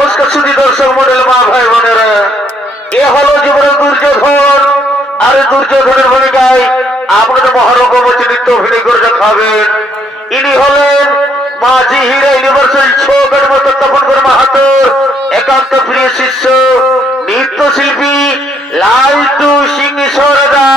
নমস্কার সুধী দর্শক মন্ডল মা ভাই বোনেরা, এ হলো জীবনের দুর্যোধন। আর দুর্যোধনের ভূমিকায় আপনাদের মহারঙ্গমঞ্চে নৃত্য অভিনয় করে দেখাবেন। ইনি হলেন মাঝি হীরা ইউনিভার্সিটি ছোকের মতো তপনকর মাহাতোর একান্ত প্রিয় শিষ্য নৃত্যশিল্পী লালটু সিং সরদার।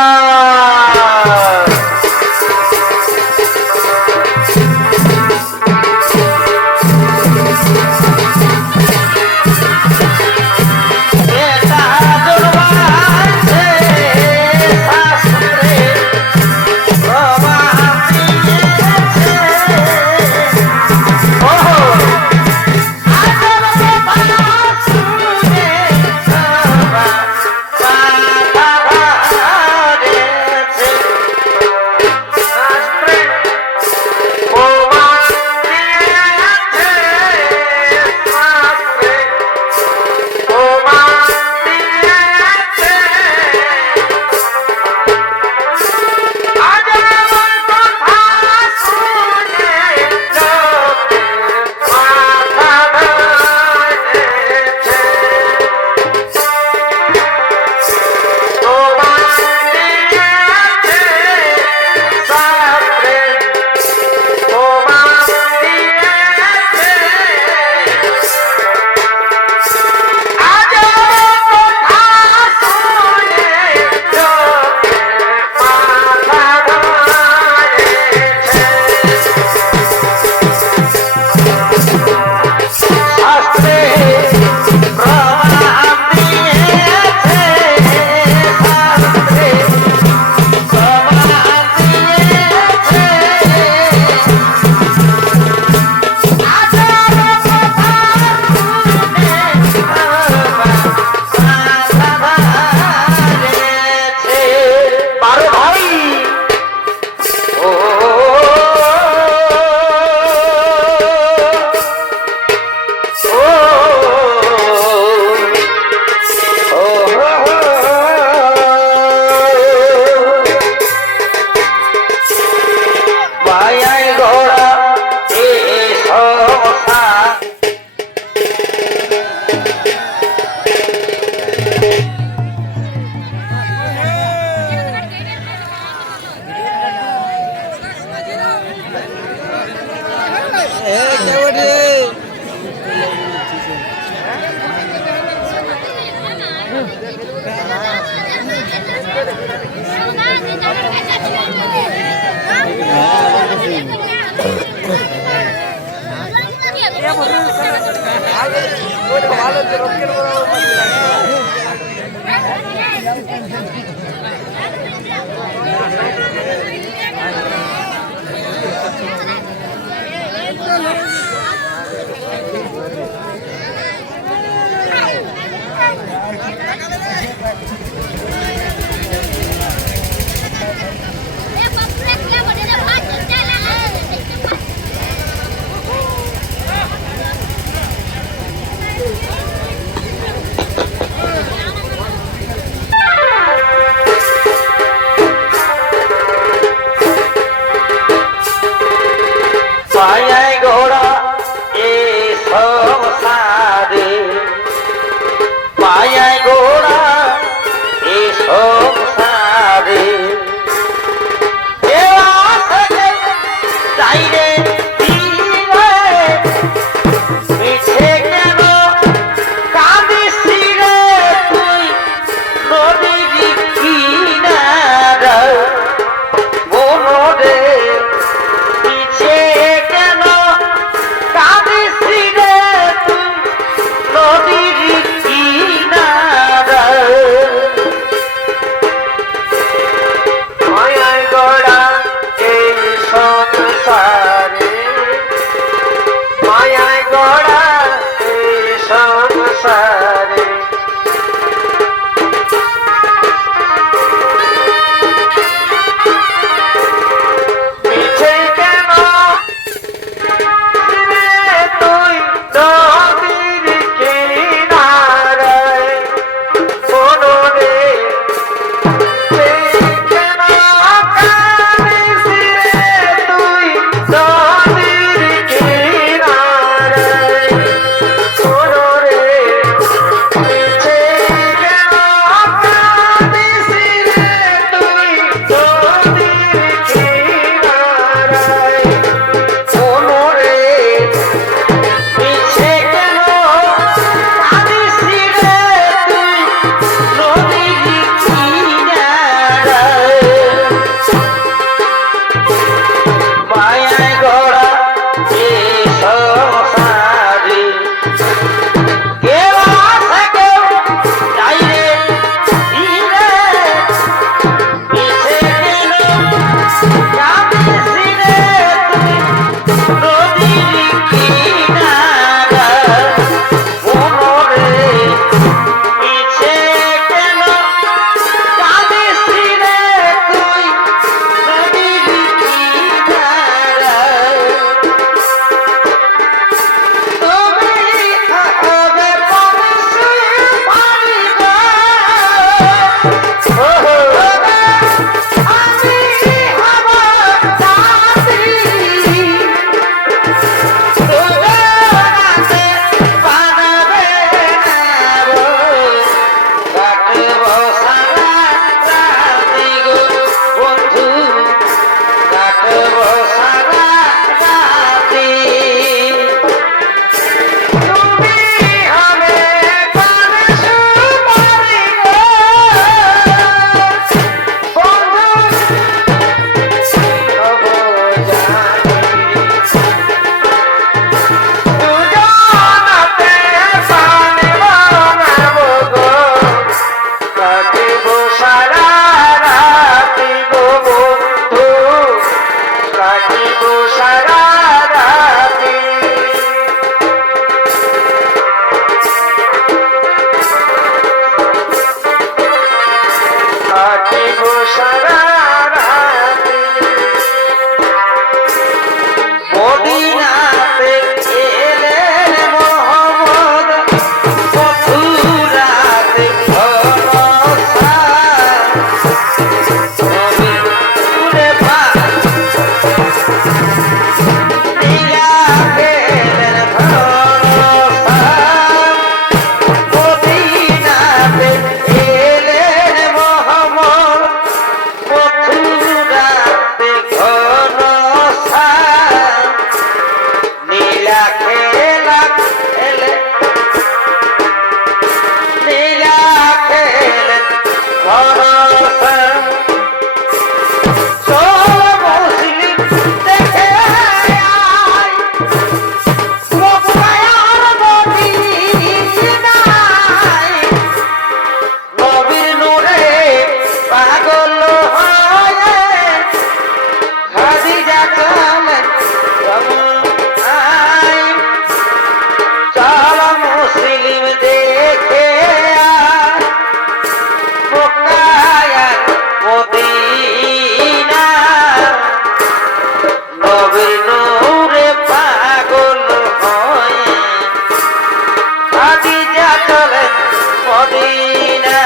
মদিনা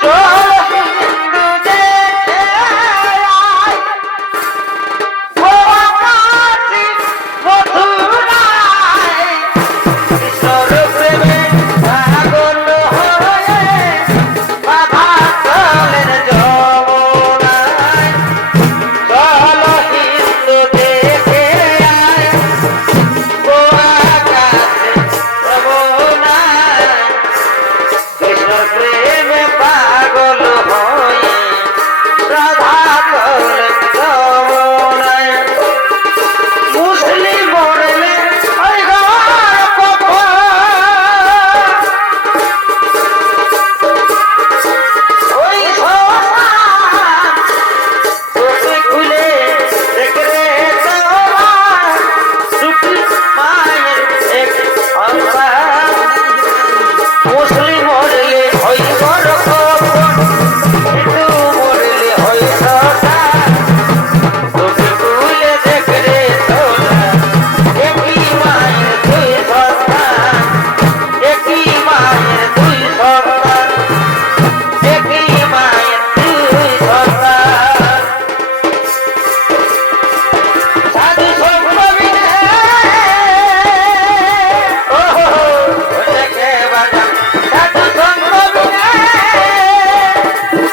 চল হিন্দু দেখে আয় গোয়া কাশী মথুরায় কৃষ্ণর প্রেমে পাগল হয়ে বাধা চলেন যমুনায় চল হিন্দু দেখে আয় গোয়া কাশী যমুনায় কৃষ্ণর প্রেমে পাগল হয়ে রাধা চলেন যমুনায় মুসলিম মরলে ওই ঘর কখন ওই শ্মশান চোখে খুলে দেখে রে তোরা দুটি মায়ের এক সন্তান মুসলিম মরলে ওই ঘর কখন হিন্দু মরলে ওই শ্মশান চোখে খুলে দেখে রে তোরা একই মায়ের দুই সন্তান একই মায়ের দুই সন্তান একই মায়ের দুই সন্তান সাধু সঙ্গবিনে ওহো ওটাকে বাজান সাধু সঙ্গবিনে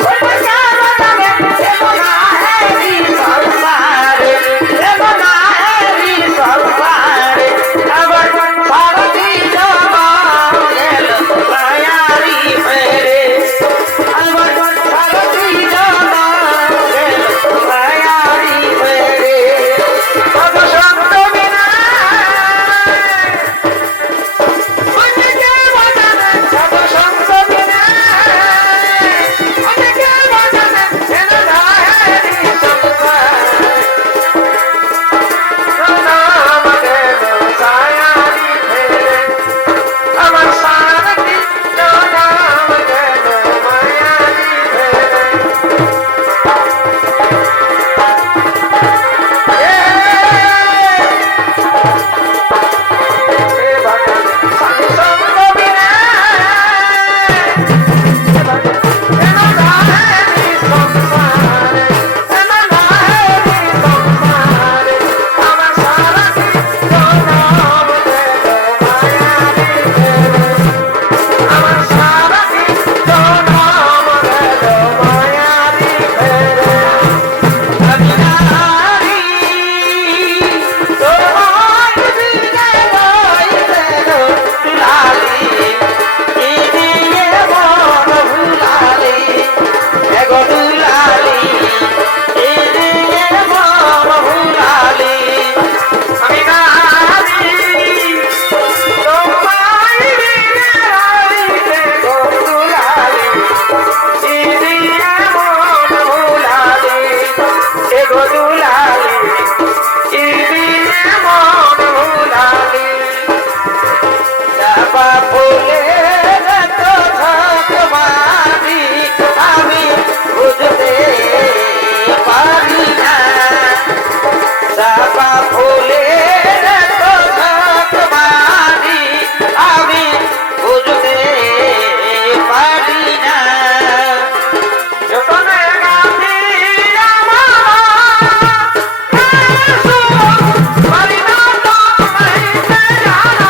ওটাকে বাজাবে এমনা হেরি সংসারে এমনা হেরি সংসারে আবার সারথি জমা গেল মায়ারি মেরে আবার সারথি জমা গেল মায়ারি মেরে সাধু সঙ্গবিনে ওটাকে বাজাবে সাধু সঙ্গবিনে ওটাকে বাজাবে এমনা হেরি সংসারে নাম গেল মায়ারি মেরে আমার সারথি নাম গেল মায়ারি মেরে সাধু সঙ্গবিনে এমনা হেরি সংসারে এমনা হেরি সংসারে আমার সারথি নাম গেল মায়ারি মেরে আমার সারথি নাম গেল মায়ারি মেরে আমি নারী তোমার দিকে লইলে তুলালি কি দিয়ে মন ভুলালি এগো দুলালি কি দিয়ে মন ভুলালি আমি নারী তোমার দিকে লইলে গো তুলালি কি দিয়ে মন ভুলালি এগো দুলালি কি দিয়ে মন ভুলালি চাপা ফুলের তো ঝক মারি আমি বুঝতে পারি না চাপা ফুলের তো ঝক মারি আমি বুঝতে পারি না যতনে গাছি আমার পারি না তো মাইতে জানা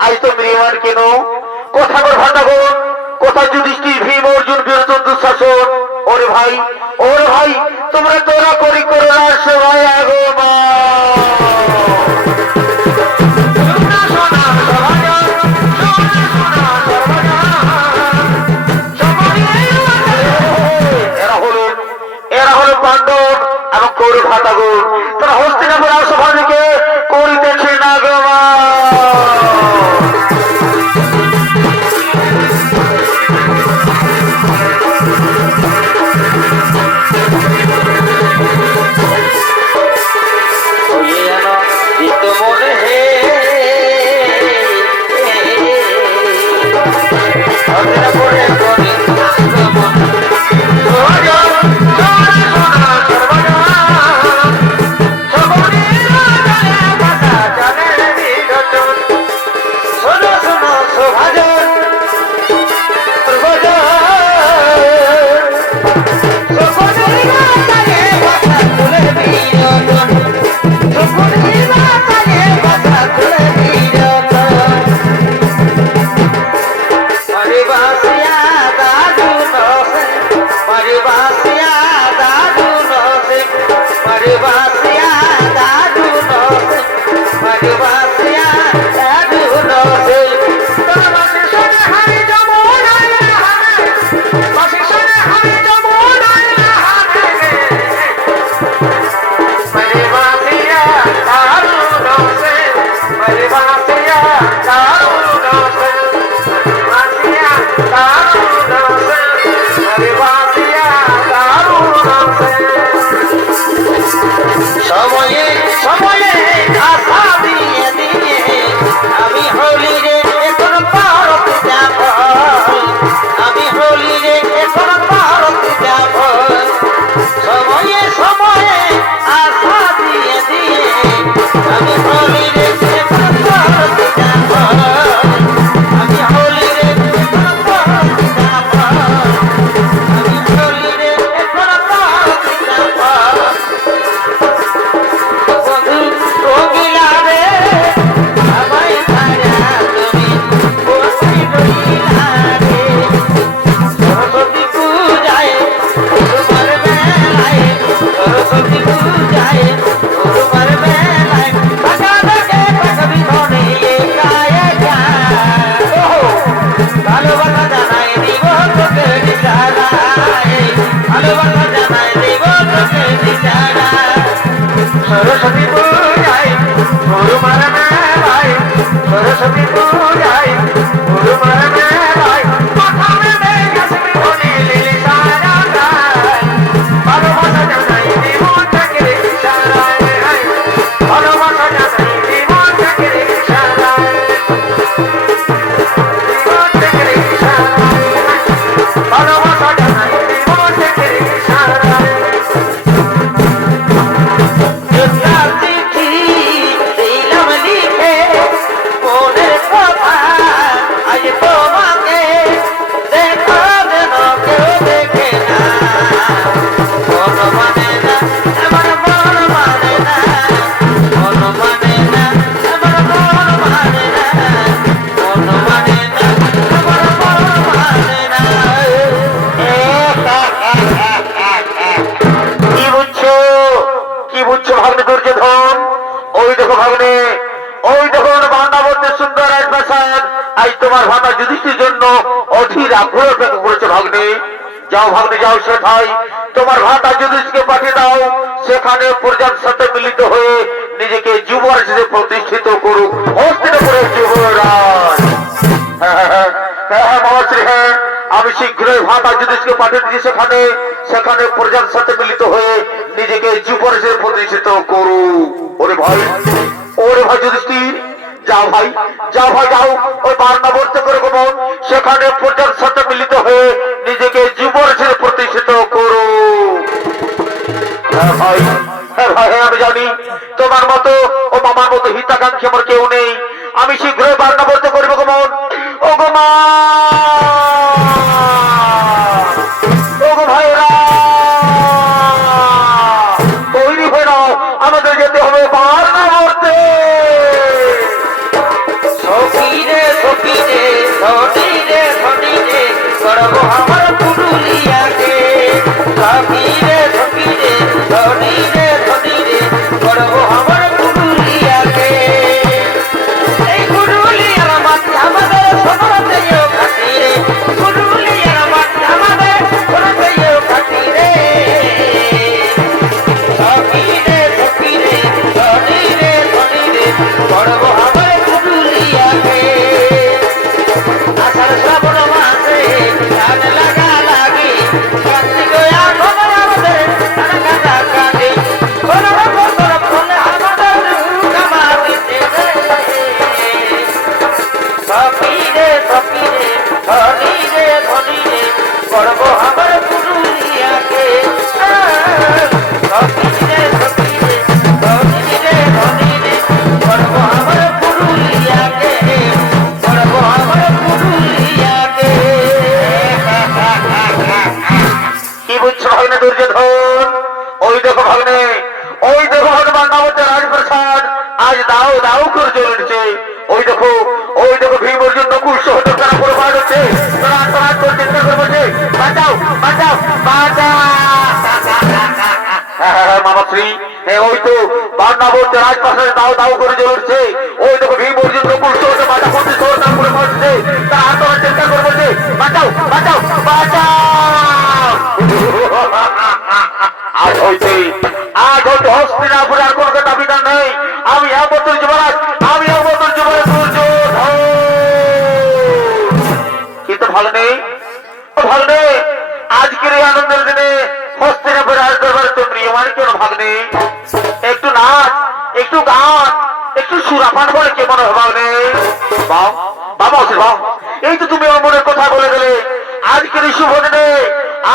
আজ তো মৃমান কেন কথা বল ভাতাগণ কথা যুধিষ্ঠির ভীম অর্জুন বীরচন্দ্র দুঃশাসন ওরে ভাই তোমরা তোরা করি করে না সবাই আগমা পাণ্ডব এবং কৌরব ভাতাগণ তারা হস্তিনাপুর সভা থেকে করিতেছে না গমা তোমার ভাতা যুধিষ্ঠির জন্য অধীর আগ্রহ করেছে ভাগ্নে যাও ভাগ্নে যাও সেথায় তোমার ভাতা যুধিষ্ঠিরকে পাঠিয়ে দাও সেখানে প্রজার সাথে মিলিত হয়ে নিজেকে যুবরাজ হিসেবে প্রতিষ্ঠিত করুক হস্তিনাপুরের যুবরাজ হ্যাঁ আমি শীঘ্রই ভাতা যুধিষ্ঠিরকে পাঠিয়ে দিচ্ছি সেখানে প্রজার সাথে মিলিত হয়ে নিজেকে যুবরাজ হিসেবে প্রতিষ্ঠিত করুক ওরে ভাই যুধিষ্ঠির যাও ভাই যাও ওই বার্তাবর্ত করে গোপন সেখানে প্রজার সাথে মিলিত হয়ে নিজেকে যুবরাজে প্রতিষ্ঠিত করো আমি জানি তোমার মতো ও মামার মতো হিতাকাঙ্ক্ষী আমার কেউ নেই আমি শীঘ্রই বার্তাবর্ত করবো গোপন ও গোমা ভাইরা তৈরি হয়ে নাও আমাদের যেতে হবে বার্তাবর্তে হয়তো বান্নাবর্তে রাজপ্রাসাদে দাও দাও করে জ্বলছে। ওই দেখো ভীম অর্জুন নকুল সহজে বাধা করতে সহজ নাম করে মারছে। তার হাত ধরার চেষ্টা করে বলছে বাঁচাও বাঁচাও বাঁচাও। আজ হইতে হস্তিনাপুরে আর কোনো দাবিদার নেই। আমি একমাত্র যুবরাজ, আমি একমাত্র যুবরাজ দুর্যোধন। কিন্তু ভালো নেই, ভালো নেই। আজকের এই আনন্দের দিনে হস্তিনাপুরে রাজ দরবারে তো নিয়মান কেন ভাগ নেই? একটু নাচ, একটু গান, একটু সুরাপান বলে কে মনে ভাগ নেই? বাবা বাবা, এই তো তুমি আমার মনের কথা বলে গেলে। আজকের এই শুভ দিনে,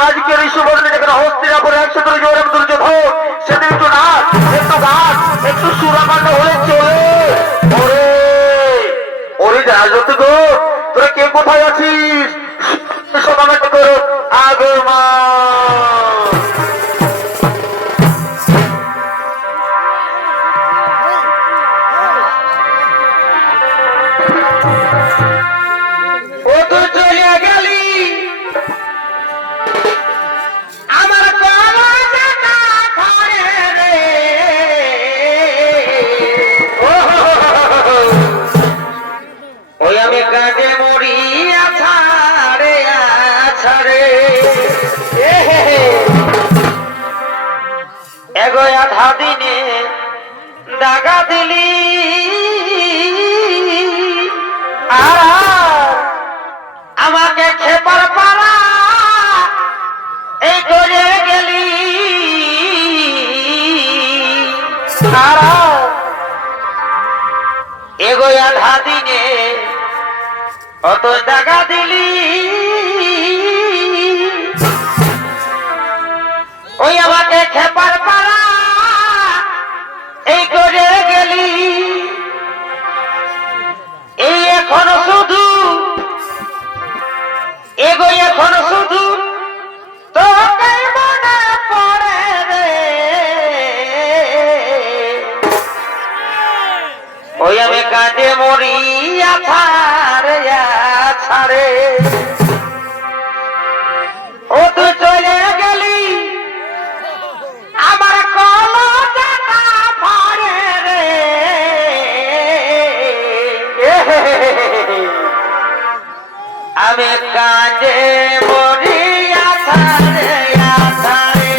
আজকের এই শুভ দিনে যেখানে হস্তিনাপুরে একসাথে জোরাম দুর্যোধন, সেদিন একটু নাচ, একটু গান, একটু সুরাপান হলে চলে। ওরে ওরে রাজত গো, তোরা কে কোথায় আছিস? সমাবেশ করো আগমা। আধা দিনে দাগা দিলি আর আমাকে খেপার পারা এই করে গেলি আর এগোয় আধা দিনে অত দাগা দিলি ওই আমাকে খেপার পারা এই করে গেলি এই এখন শুধু এগো এখন শুধু তোকে মনে পড়ে রে ওই আমি কাঁদে মরি আছাড়ে আছাড়ে ও তুই চলে গেলি আমার কলজাটা ভরে রে আমি কাঁদে মরি আছাড়ে আছাড়ে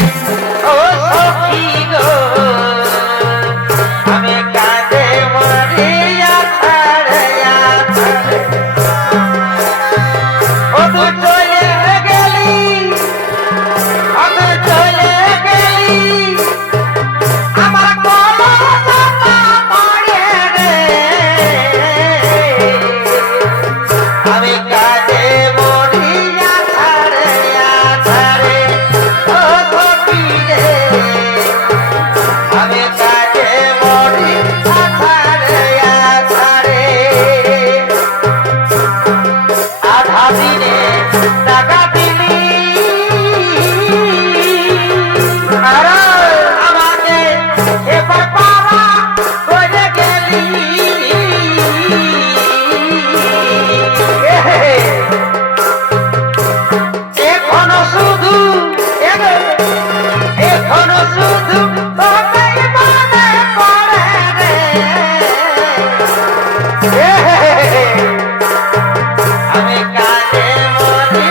ও সখী গো আমি কাঁদে মরি আছাড়ে আছাড়ে ও তুই চলে গেলি ও তুই চলে গেলি আমার কলজাটা ভরে রে আমি কাঁদে মরি আছাড়ে আছাড়ে ও সখী রে আমি কাঁদে মরি আছাড়ে আছাড়ে আধা দিনে টাকা দিলি আর আমাকে এবার পারা করে গেলি এখনো শুধু এখনো শুধু তোকে মনে পড়ে রে আমি কাঁদে মরি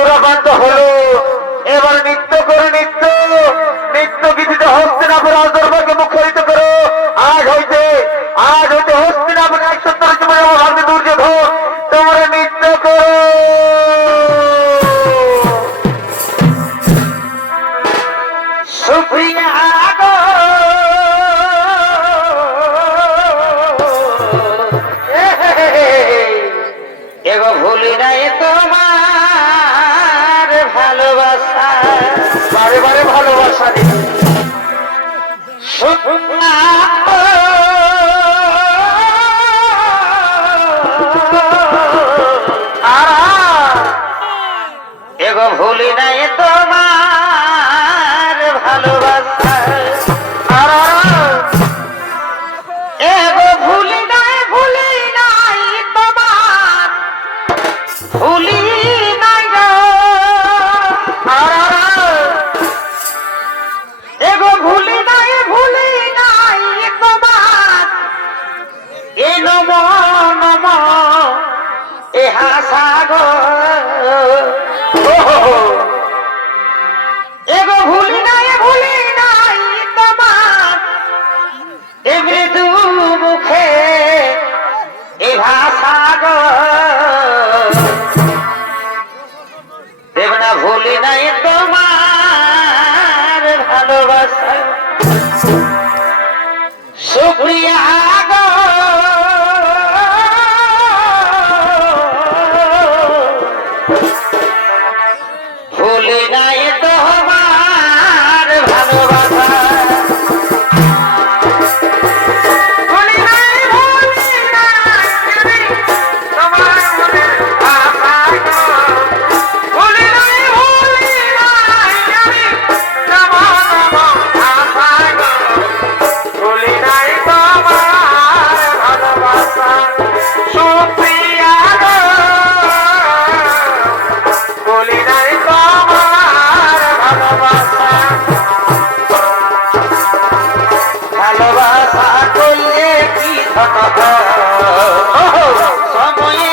চূড়াপান্ত হলো। এবার নৃত্য করে নৃত্য গীতিতে হস্তিনাপুর রাজদরবারকে মুখরিত করো। আজ হইতে হস্তিনাপুর 170 জীবনে ভাগ্নে দুর্যোধন তোমরা নৃত্য করো। সুপ্রিয়া গো এগো ভুলি নাই তোমার ভালোবাসা, বারে বারে ভালোবাসা দিই। সুপ্রিয়া এগো ভুলি নাই তোমার ভালোবাসা, এগো ভুলি নাই তোমার ভুলি নাই গো, এগো ভুলি নাই তোমার এ নম নম এ হাসাগর, এগো ভুলি নাই তোমার এ মৃদু মুখে এ ভাষা গো, দেবনা ভুলি নাই তোমার ভালোবাসা। সুপ্রিয়া গো ভুলি নাই তোমার ভালোবাসা, ভুলি নাই তোমার মনের ভাষা গো, ভুলি নাই আমি তোমার ভাষা গো, ভুলি নাই তোমার ভালোবাসা। সুপ্রিয়া গো ভুলি নাই তোমার ভালোবাসা, ভালোবাসা করলে কি ধন সময়ে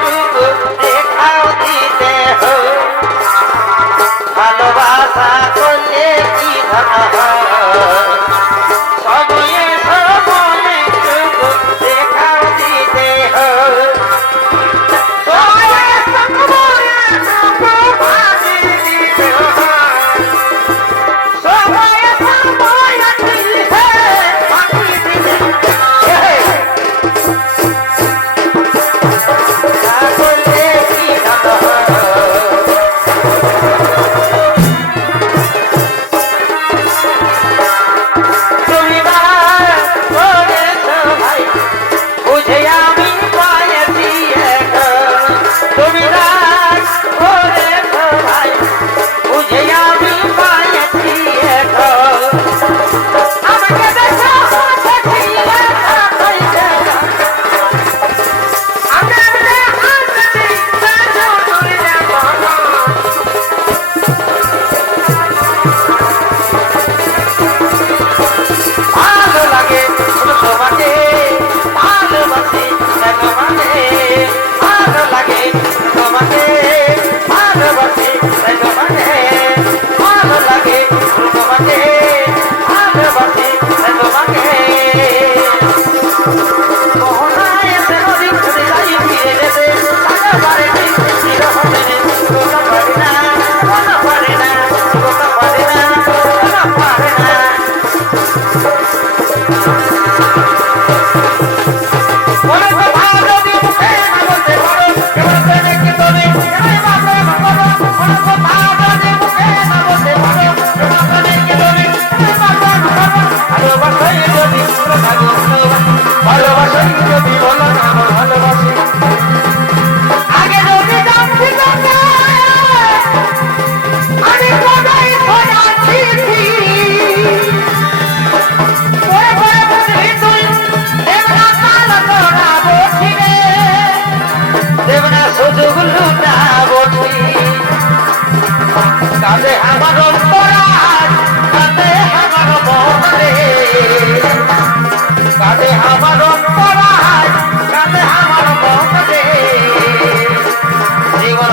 টুকু দেখাও দিতে হয়, ভালোবাসা করলে কি ধন সময়ে টুকু দেখাও দিতে হয়, জীবন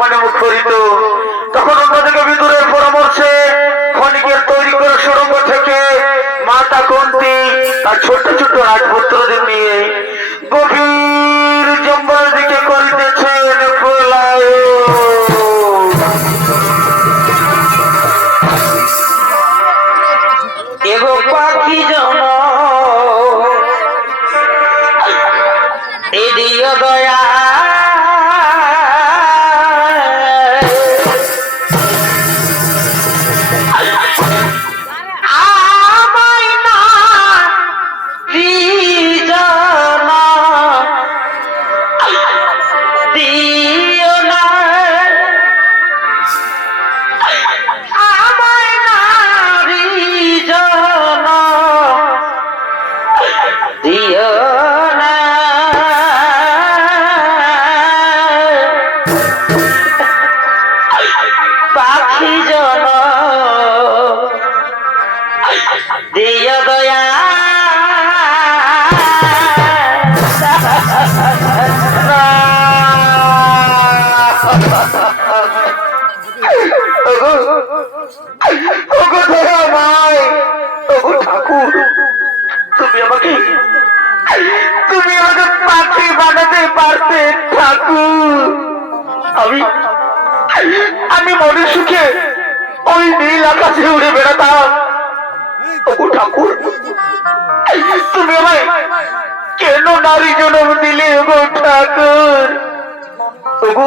যখন মুখরিত, তখন অন্যদিকে বিদুরের পরামর্শে ক্ষণিকের তৈরি করে সুড়ঙ্গ থেকে মাতা কুন্তী তার ছোট ছোট রাজপুত্রদের নিয়ে গভীর জঙ্গলের দিকে করিতেছেন পলায়ন। এগো পাখি জন এদিও দয়া আমায় না রিজনা দিও না আমায় না রিজনা দিও না পাখি জন দিও দয়া ওগো ওগো দয়া মাই, ওগো ঠাকুর, তুমি আমাকে পাখি বানাতে পারতে ঠাকুর। আমি মনের সুখে ওই নীল আকাশে উড়ে বেড়াতাম। ওগো ঠাকুর, তুমি আমায় কেন নারী জন্ম দিলে ওগো ঠাকুর? ওগো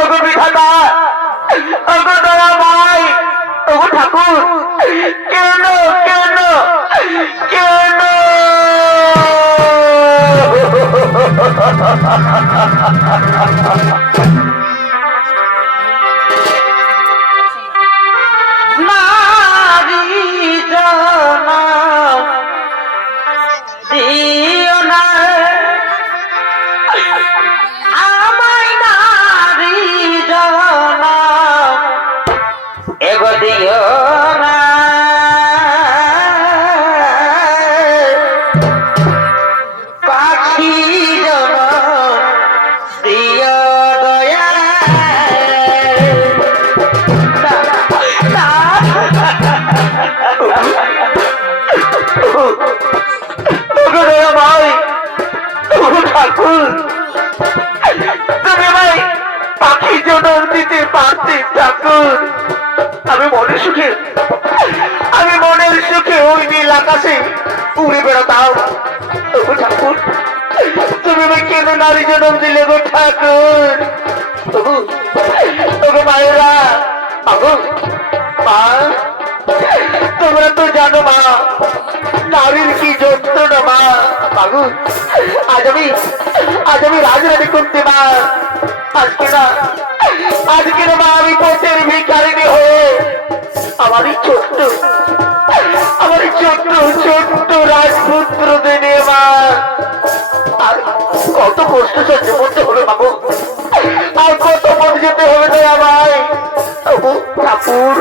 ওগো বিধাতা, ওগো দয়াময়, ওগো ঠাকুর, কেন কেন কেন? নারী জনা দিও না আমায় নারী জনা এগো দিও না পাখি জন দিও দয়া ওগো দয়াময়, ওগো ঠাকুর, তুমি আমায় পাখি জন্ম দিতে পারতে ঠাকুর। আমি মনের সুখে ওই নীল আকাশে উড়ে বেড়াতাম। ওগো ঠাকুর, তুমি আমায় কেন নারী জন্ম দিলে গো ঠাকুর? ওগো ওগো মায়েরা, ওগো মা, তোমরা তো জানো মা, নারীর কি যন্ত্রণা মা। বাবু, আজ আমি রাজরানী করতে মা, আজকে না মা আমি পথের ভিখারিণী হয়ে আমারই ছোট্ট ছোট্ট রাজপুত্রদের নিয়ে মা আর কত কষ্ট সহ্য করতে হবে বাবু, আর কত পথ যেতে হবে তো আমায়। ঠাকুর,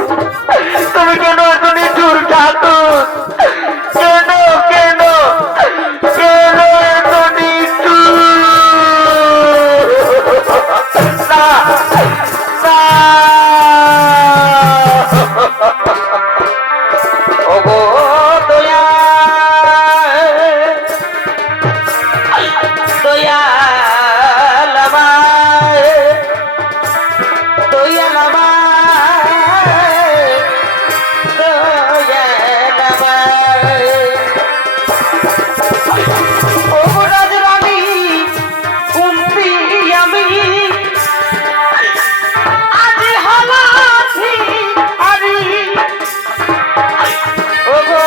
তুমি কেন এত নিঠুর ঠাকুর? কেন কেন কেন এত নিঠুর? না না, ওগো দয়া দয়াল আমায় দয়াল আমায় দয়াল আমায় ওগো রাজরানী কুন্তী আমি আজ হালাছি আরি ওগো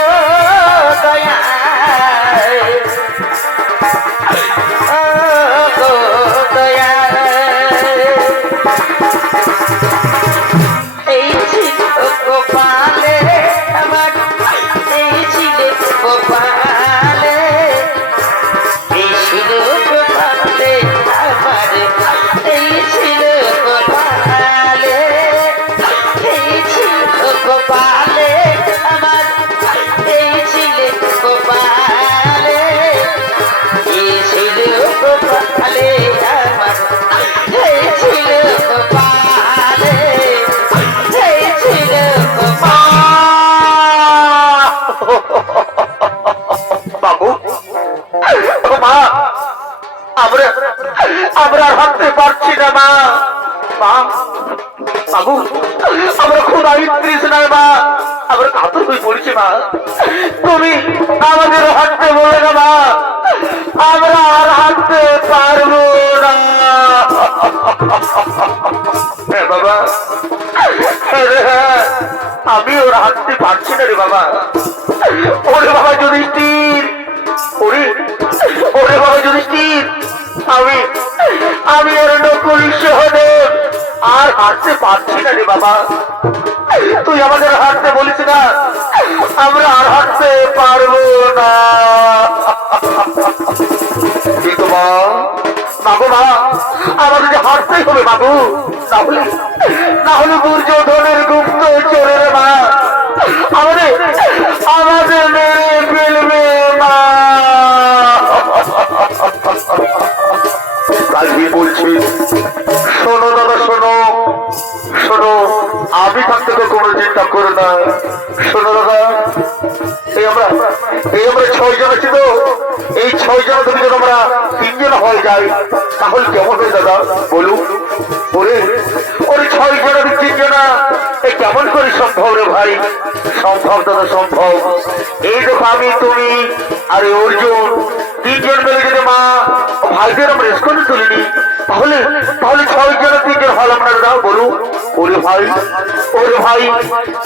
আর হাঁটতে পারছি না মা। মা বাবু আমরা ক্ষুধায় তৃষ্ণায় মা আমরা কাতর হয়ে পড়ছি মা। তুমি আমাদের হাঁটতে বলে না মা, আমরা আর হাঁটতে পারবো না। হ্যাঁ বাবা, হ্যাঁ, আমি ওরা হাঁটতে পারছি না রে বাবা। ওরে বাবা যুধিষ্ঠির, ওরে ওরে বাবা যুধিষ্ঠির, আমি আমি ওর নকুল সহদেব আর হাঁটতে পারছি না রে বাবা। তুই আমাদের হাঁটতে বলিস না, আমরা আর হাঁটতে পারবো না। কিন্তু মা, বাবু মা, আমাদের যে হাঁটতেই হবে বাবু, না হলে দুর্যোধনের গুপ্ত চোরের মা আমাদের আমাদের মেরে ফেলবে মা। কাজী বলছি, শোনো দাদা শোনো শোনো, আমি থাকতে কোনো চিন্তা করো না। শোনো দাদা, এই আমরা 6 জন আছি তো, এই 6 জন থেকে যদি আমরা 3 জন হয়ে যাই তাহলে কেমন হয় দাদা বলুন? ওরে ওরে 6 জনের 3 জনা এই কেমন করে সম্ভব রে ভাই? সম্ভব দাদা সম্ভব। এই দেখো আমি তুমি আর অর্জুন 3 জন মিলে যদি মা ভাইদের আমরা স্কুলে তুলিনি তাহলে তাহলে 6 জনের 3 জন হল আমরা দাও বলুন। ওরে ভাই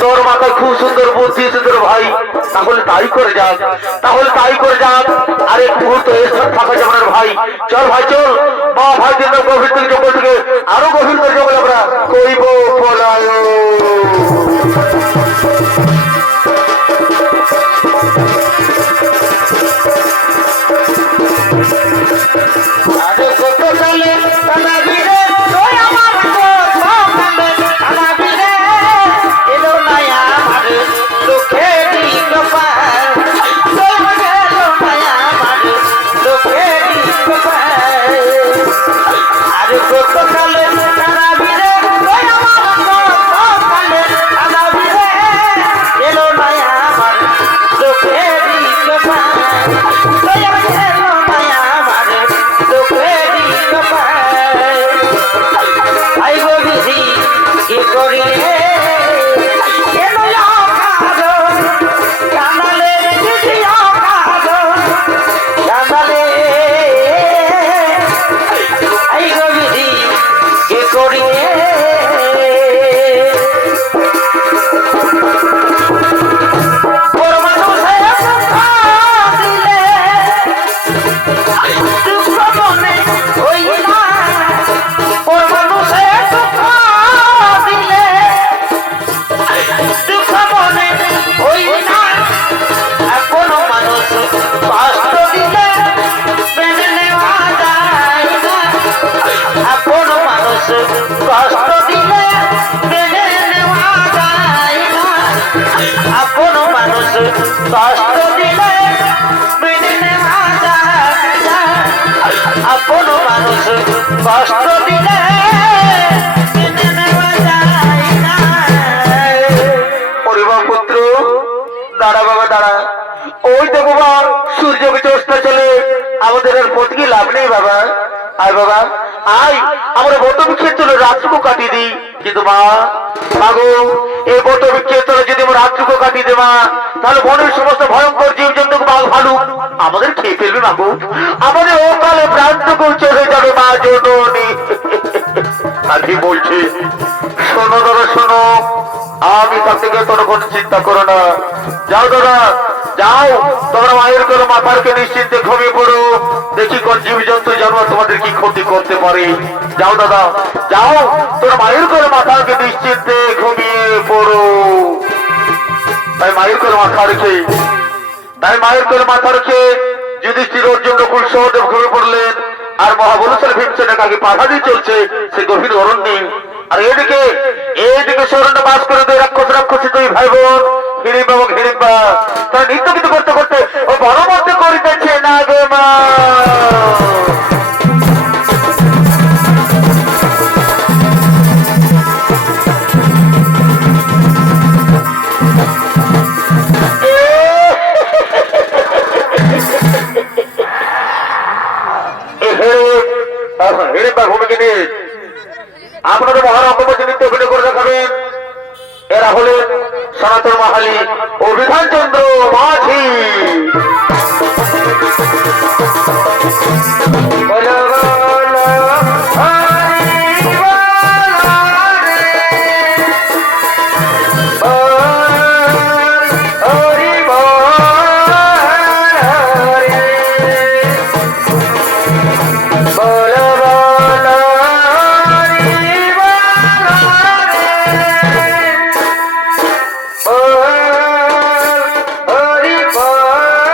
তোর মাথায় খুব সুন্দর বুদ্ধি সুন্দর ভাই, তাহলে তাই করে যাক, তাহলে তাই করে যাক। আর এক মুহূর্ত এর সাথে থাকা যাবে না ভাই। চল ভাই চল, মা ভাই দিন গভীর থেকে জঙ্গল থেকে আরো গভীর করে জঙ্গল আমরা কইব পলায়। কষ্ট দিলে মেনে নেওয়া যায় না, আপন মানুষ কষ্ট দিলে মেনে নেওয়া যায় না, আপন মানুষ কষ্ট দিলে মেনে নেওয়া যায় না। ওরে বাবা পুত্র, দাঁড়া বাবা দাঁড়া, ওই দেখো বাবা সূর্যকে চেষ্টা চলে, আমাদের আর পথ কি লাভ নেই বাবা। আয় বাবা আয়, আমরা বট বৃক্ষের তলে রাতটুকু কাটিয়ে দিই। কিন্তু মা মাগো, এই বট বৃক্ষের তলে যদি আমরা রাতটুকু কাটিয়ে দেই মা, তাহলে বনের সমস্ত ভয়ঙ্কর জীব জন্তু বাঘ ভালুক আমাদের খেয়ে ফেলবে মাগো, আমাদের অকালে প্রাণটুকু চলে যাবে মা জননী। আমি বলছি শোনো দাদা শোনো, আমি তার থেকে তোর কোনো চিন্তা করো না। যাও দাদা যাও, তোমরা মায়ের করে মাথারকে নিশ্চিন্তে ঘুমিয়ে পড়ো, দেখি কোন জীব জন্তু জানোয়ার তোমাদের কি ক্ষতি করতে পারে। যাও দাদা যাও, তোর মায়ের করে মাথাকে নিশ্চিন্তে ঘুমিয়ে পড়ো। তাই মায়ের করে মাথা রেখে যুধিষ্ঠির অর্জুন নকুল সহদেব ঘুমিয়ে পড়লেন। আর মহাবলশালী ভীমসেনের আগে পাঠা দিয়ে চলছে সে গভীর অরণ্যে। আর এদিকে সরণ্যে বাস করে দুই রাক্ষসী দুই ভাই বোন হিড়িম্বা এবং হিড়িম্বা, তারা নৃত্য কিন্তু করতে করতে ও বড় মধ্যে করিতেছে না গে মা। হিড়িম্বা ভগিনী আপনাদের মহারঙ্গমঞ্চে নৃত্য অভিনয় করে দেখাবেন। এরা হলেন সনাতন মাহালি ও বিধানচন্দ্র মাঝি। বলো বলো হরি বলো রে, হরি বলো রে, বলো বলো হরি বলো রে, হরি বলো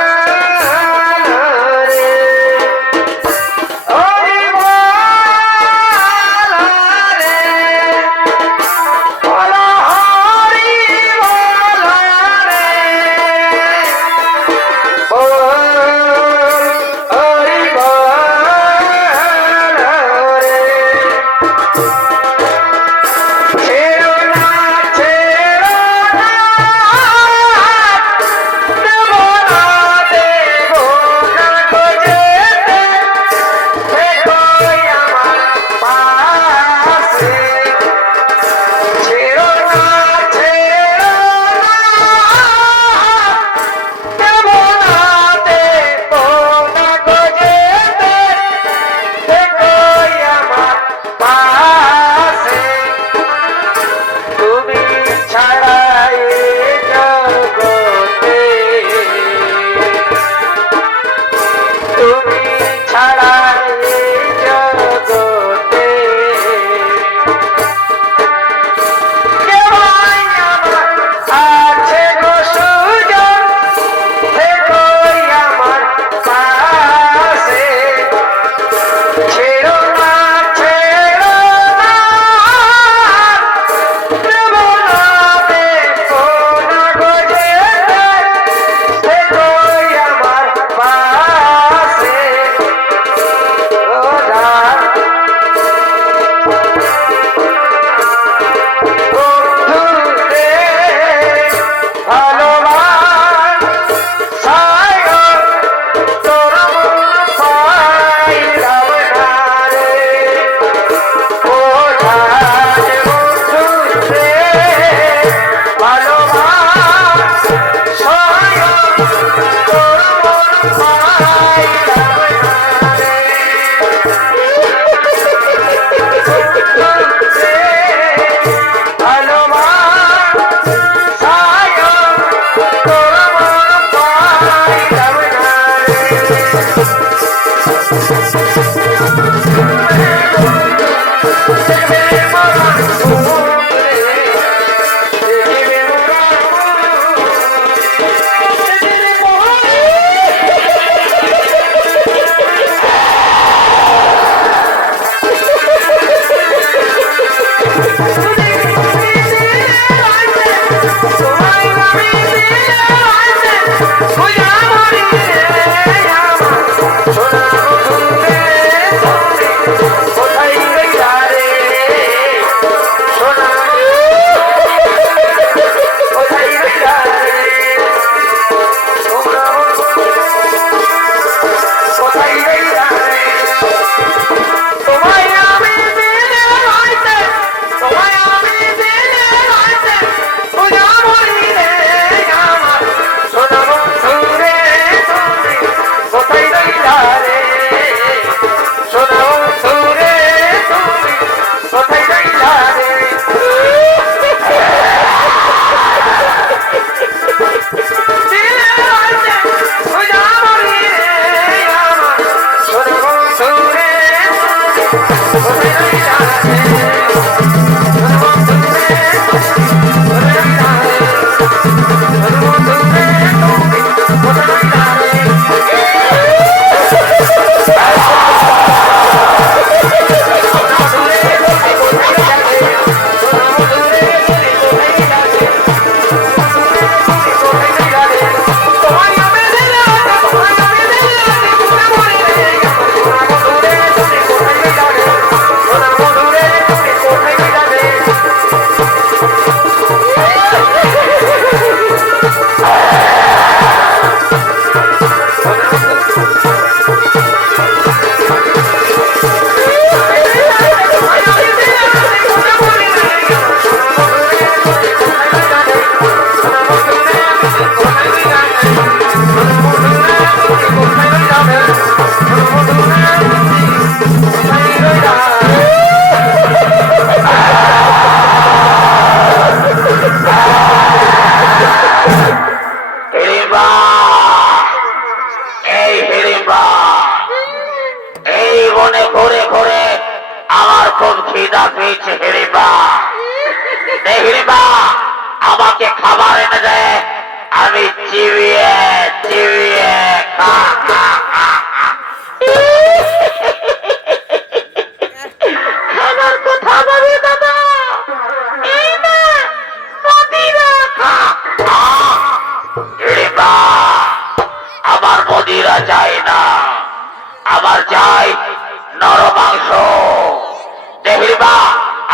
হিড়িম্বা, এই হিড়িম্বা, এই বনে ঘুরে ঘুরে আমার খুব খিদা পেয়েছে হিড়িম্বা। হিড়িম্বা আমাকে খাবার এনে দে, আমি চিবিয়ে চিবিয়ে খা খা খা খা। খাবার কোথা পাবি দাদা? এই না মদিরা খা। হিড়িম্বা আমার মদিরা চাই না, আমার চাই নরম মাংস। হিড়িম্বা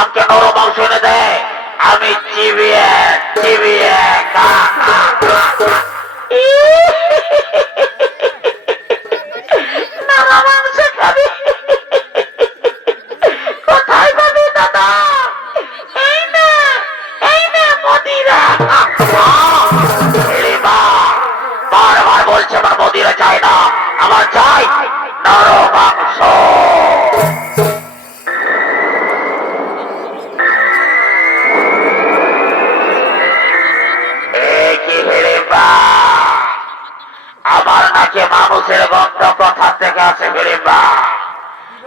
আমাকে নরম মাংস এনে দে, আমি চিবিয়ে চিবিয়ে খা খা খা খা। নরম মাংস খাবি? কোথায় পাবি দাদা? এই না মদিরা। হিড়িম্বা বারবার বলছে আমার মদিরা চাই না, আমার চাই নরম মাংস। আমার নাকে মানুষের গন্ধ কোথা থেকে আছে হিড়িম্বা?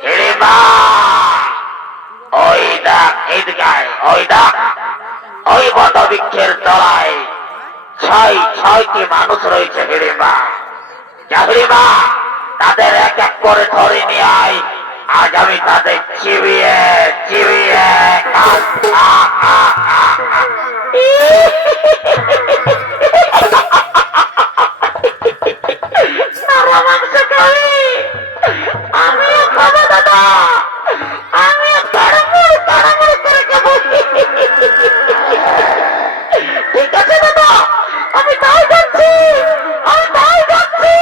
হিড়িম্বা ওই দেখ, এইদিকে ওই দেখ, ওই বট বৃক্ষের তলায় ছয়টি মানুষ রয়েছে হিড়িম্বা। যা হিড়িম্বা তাদের এক এক করে ধরে নিয়ে আয়, আজ আমি তাদের চিবিয়ে চিবিয়ে আমিও খাবো দাদা, আমিও তাড়াতাড়ি তাড়াতাড়ি করে খাবো। ঠিক আছে দাদা, আমি তাই যাচ্ছি, আমি তাই যাচ্ছি।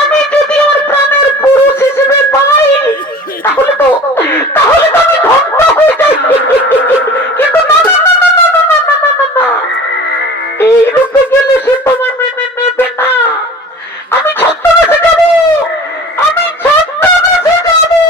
আমি যদি ওর প্রাণের পুরুষ হিসেবে পাই, তাহলে তো আমি ধ্বংস হয়ে যাই। কিন্তু না না না না না না না না না না, এই রূপে গেলে সে তোমায় মেনে নেবে না। আমি ছদ্মবেশে যাবো, আমি ছদ্মবেশে যাবো।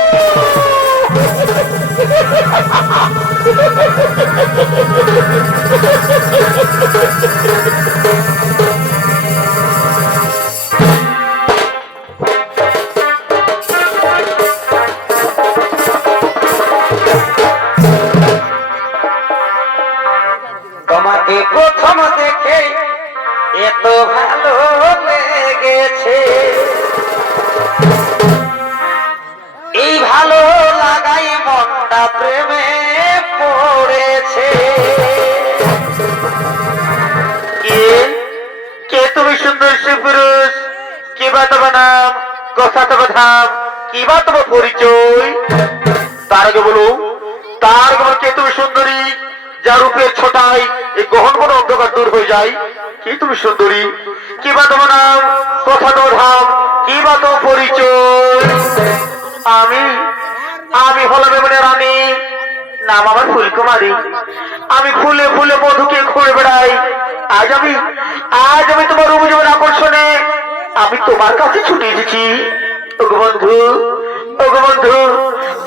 তোমাকে প্রথম দেখে এত ভালো লেগেছে, এই ভালো লাগাই মনটা প্রেমে পড়েছে। কে তুমি সুন্দর সুপুরুষ? কি বা তোমার নাম, কথা তোমার ধাম, কি বা তোমার পরিচয়? তার আগে বলো, তার আগে বলো, কে তুমি সুন্দরী যার রূপের ছোটাই এই গহন কোনো অন্ধকার দূর হয়ে যায়? কি তুমি সুন্দরী? কি বা তোমার নাম, কথা তোমার ধাম, কি বা তোমার পরিচয়? আমি হলাম এমন রানী, নাম আমার ফুলকুমারী। আমি ফুলে ফুলে মধুকে ঘুরে বেড়াই। আজ আমি তোমার রূপজীবন আকর্ষণে আমি তোমার কাছে ছুটে এসেছি। ওগো বন্ধু,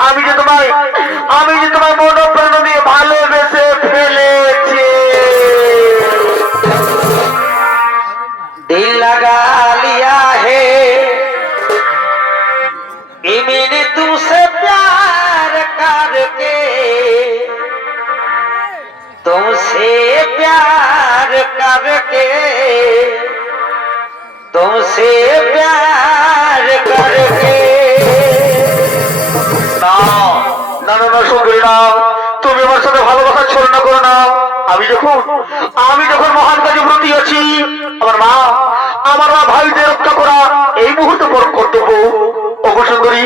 আমি যে তোমায় মন প্রাণ দিয়ে ভালোবেসে ফেলেছি। दिल लगा लिया है, मैंने तुमसे प्यार करके, तुमसे प्यार करके, तुमसे प्यार करके। না না না না সুন্দরী না, তুমি আমার সাথে ভালোবাসা ছলনা করো না। আমি যখন মহান কাজে ব্রতী আছি, আমার মা ভাইদের রক্ষা করা এই মুহূর্তে বড় কর্তব্য। ওগো সুন্দরী,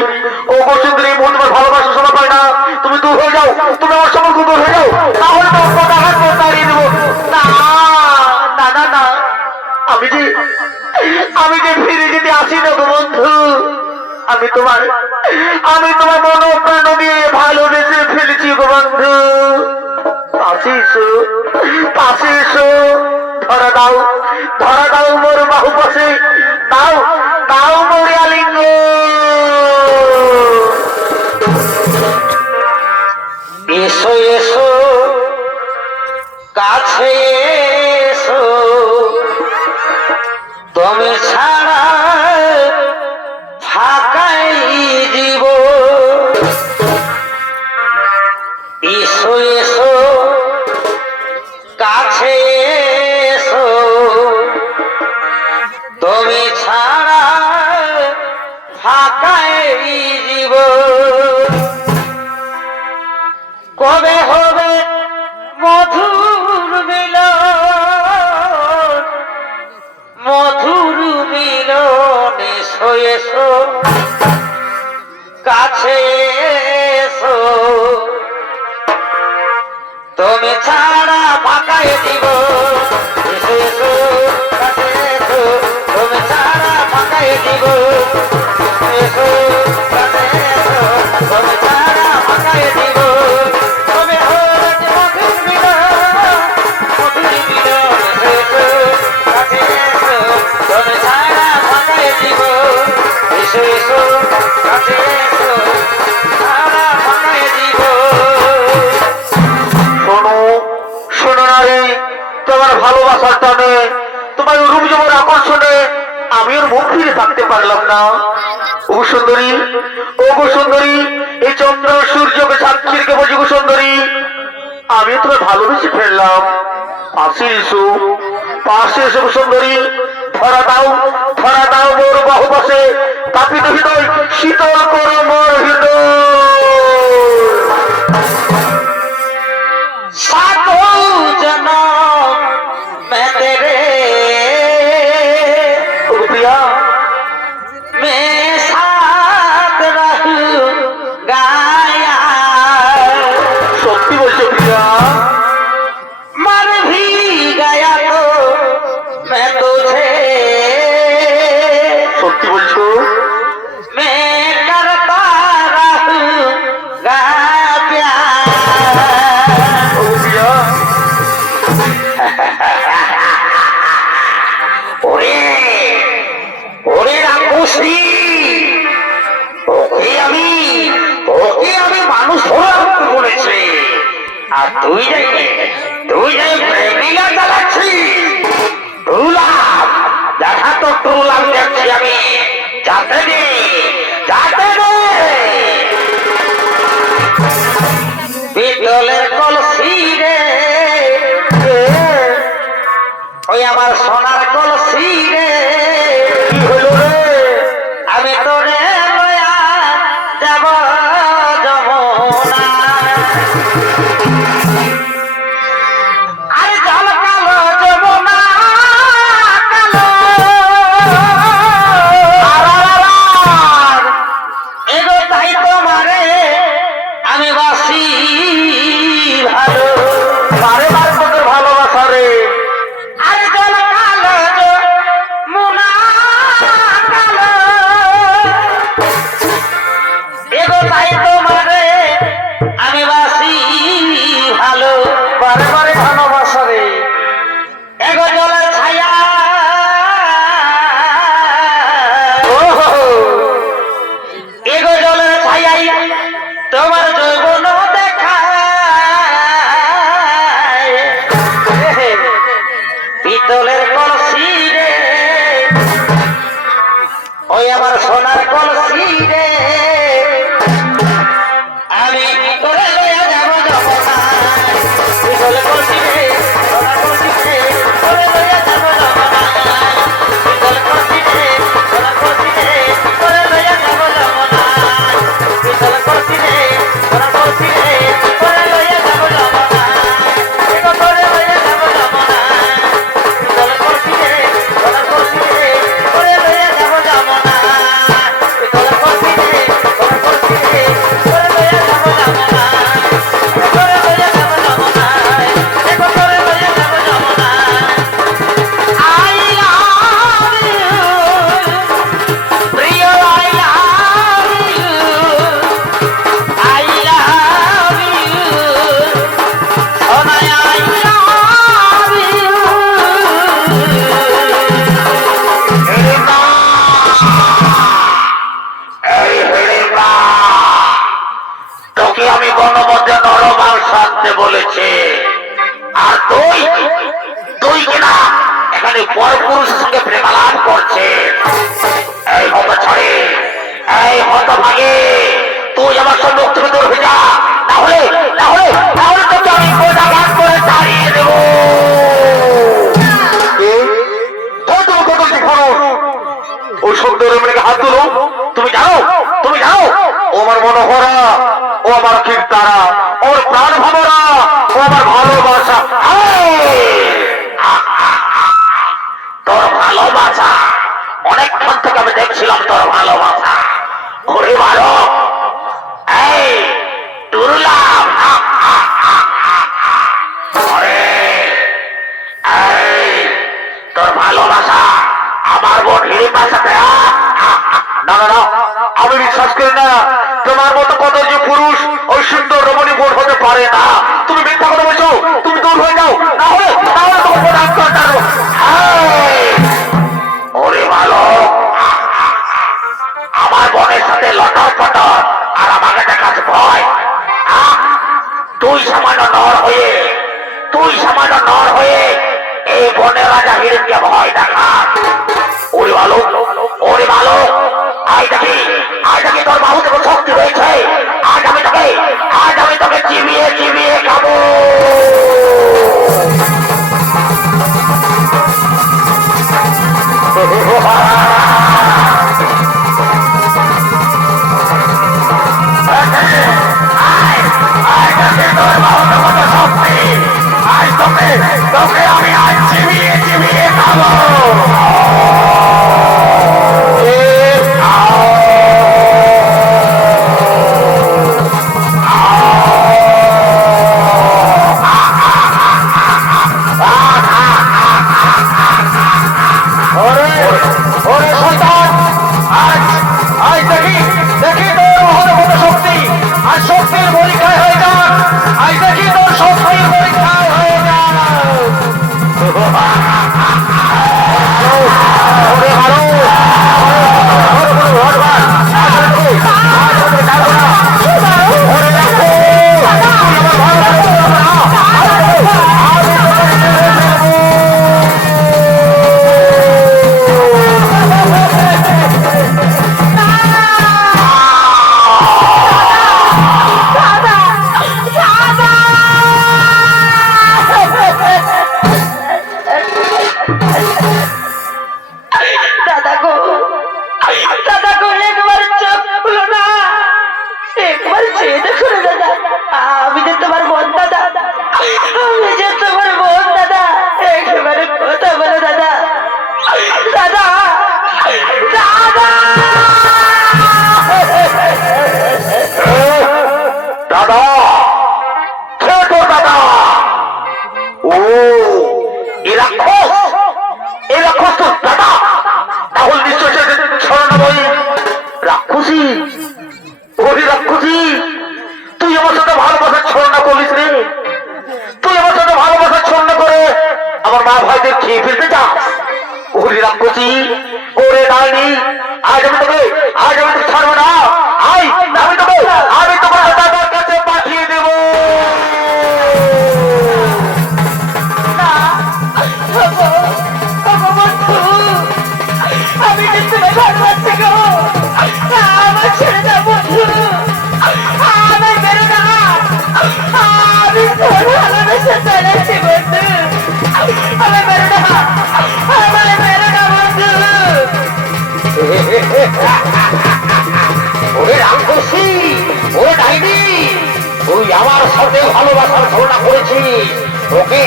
ওগো সুন্দরী, এই মুহূর্তে ভালোবাসা শোনা পায় না। তুমি দূর হয়ে যাও, তুমি আমার সম্পর্ক দূর হয়ে যাও, তাহলে তো কথা হাত তাড়িয়ে দেবো। না না না না, আমি যে ফিরে যেতে আসি না গো বন্ধু। আমি তোমার মন প্রাণ দিয়ে ভালোবেসে ফেলেছি গো বন্ধু। পাশে এসো, পাশে এসো, ধরা দাও মোর বাহু পাশে, দাও মোর আলিঙ্গ। এসো এসো কাছে এসো, তুমি ছাড়া ফাঁকাই জীব। এসো এসো কাছে এসো, তুমি ছাড়া ফাঁকাই জীব। কবে হবে মধুর মিলন, মধুর মিলন। এসো এসো কাছে এসো, তুমি ছাড়া ফাঁকায় দিব। এসো এসো কাছে এসো, তুমি ছাড়া ফাঁকায় দিব। এসো কাছে এসো, তুমি ছাড়া ফাঁকায় দিব। তবে হবে মধুর মিলন, মধুর মিলন। এসো কাছে এসো, তুমি ছাড়া ফাঁকায় দিব। এসো এসো কাছে এসো, ছাড়া ফাঁকায় দিব। শোনো না রে, তোমার ভালোবাসার টানে, তোমার রূপ যেমন আকর্ষণে আমি ওর মুখ ফিরে থাকতে পারলাম না। ওগো সুন্দরী, এই চন্দ্র সূর্যকে সাক্ষী রেখে বলছি গো সুন্দরী, আমি তোমায় ভালোবেসে ফেললাম। পাশে এসো গো সুন্দরী, ধরা দাও মোর বাহু পাশে, তাপিত হৃদয় শীতল করো মোর হৃদয়। मैं तेरे प्रिया मैं साथ रहूंगा यार। সত্যি বলছো প্রিয়া? मर भी गया तो मैं तुझे, সত্যি বলছো? मैं करता रहूंगा प्यार। প্রিয়া ওরে ওরে রাক্ষসী, ওকে আমি মানুষ ধরে বলেছি, আর তুই যাই প্রেমিকা চালাচ্ছি। ট্রুলাভ দেখা তো ট্রুলাভ দেখছি আমি। যাতে দে পিতলের কলসি রে, ওই আমার সোনার কলসি রে, কি হলো রে? আমি তোরে লয়া যাব যমুনা। আরে জল কালো যমুনা কালো, এগো তাই তোমারে আমি বাসি ভালো। বারে বারে তোদের ভালোবাসা রে। আরে জল কালো যমুনা কালো, এগো তাই তোমারে আমি বাসি ভালো। বারে বারে ভালোবাসা রে। এগো জলের ছায়া, ওহো, এগো জলের ছায়াই তোমার যৌবন দেখায়। পিতলের কলসি রে, ওই আমার সোনার কলসি রে, আমি তোরে লইয়া যাব যমুনায়। পিতলের কলসি রে, সোনার কলসি রে, তোরে লইয়া যাব যমুনায়। পিতলের কলসি রে, সোনার কলসি রে, তোরে লইয়া যাব যমুনায়। পিতলের কলসি রে, সোনার কলসি রে, তোরে লইয়া যাব যমুনায়। এগো তোরে লইয়া যাব যমুনায়। পিতলের কলসি রে, এখানে পরপুরুষের সঙ্গে প্রেমালাপ করছেন। এই হত ছড়ে, এই হত ভাগে, তুই আমার সম্মুখ থেকে দূর হয়ে যা, তাহলে তাহলে তাহলে তোকে আমি গোটা গান করে তাড়িয়ে দেবো। ওই সুন্দর মেয়েকে হাত তুলো। তুমি জানো, তুমি জানো ও আমার মনোহরা, ও আমার কীর্তারা, ওর প্রাণ ভমরা, ও আমার ভালোবাসা। তোর ভালোবাসা অনেকক্ষণ থেকে আমি দেখছিলাম, তোর ভালোবাসা। ওরে ভালো এই দুর্লভ, তোর ভালোবাসা আমার বোন হিড়িম্বার সাথে। না না না, আমি বিশ্বাস করি না তোমার মতো কত যে পুরুষ ওই সুন্দর রমণী বোন হতে পারে না। তুমি মিথ্যা কথা বলছো, তুমি দূর হয়ে যাও, না হলে তোমার বোন আত্মহত্যা করো। ওরে ভালো, আমার বোনের সাথে লটর পটর আর আমাকে দেখাচ্ছে ভয়। তুই সামান্য নর হয়ে, তুই সামান্য নর হয়ে এই বনের রাজা হিড়িম্বকে ভয় দেখা। ওরে ভালো, ওরে ভালো, আজ দেখি তোর বাহুতে শক্তি রয়েছে। আজ আমি তোকে চিবিয়ে চিবিয়ে খাবো। তোকে আমি আজ চিবিয়ে চিবিয়ে খাবো। ছাড়বো না। আমি তোমার দাদার কাছে পাঠিয়ে দেবো। তুই আমার সাথে ভালোবাসার ধারণা করেছিস, ওকে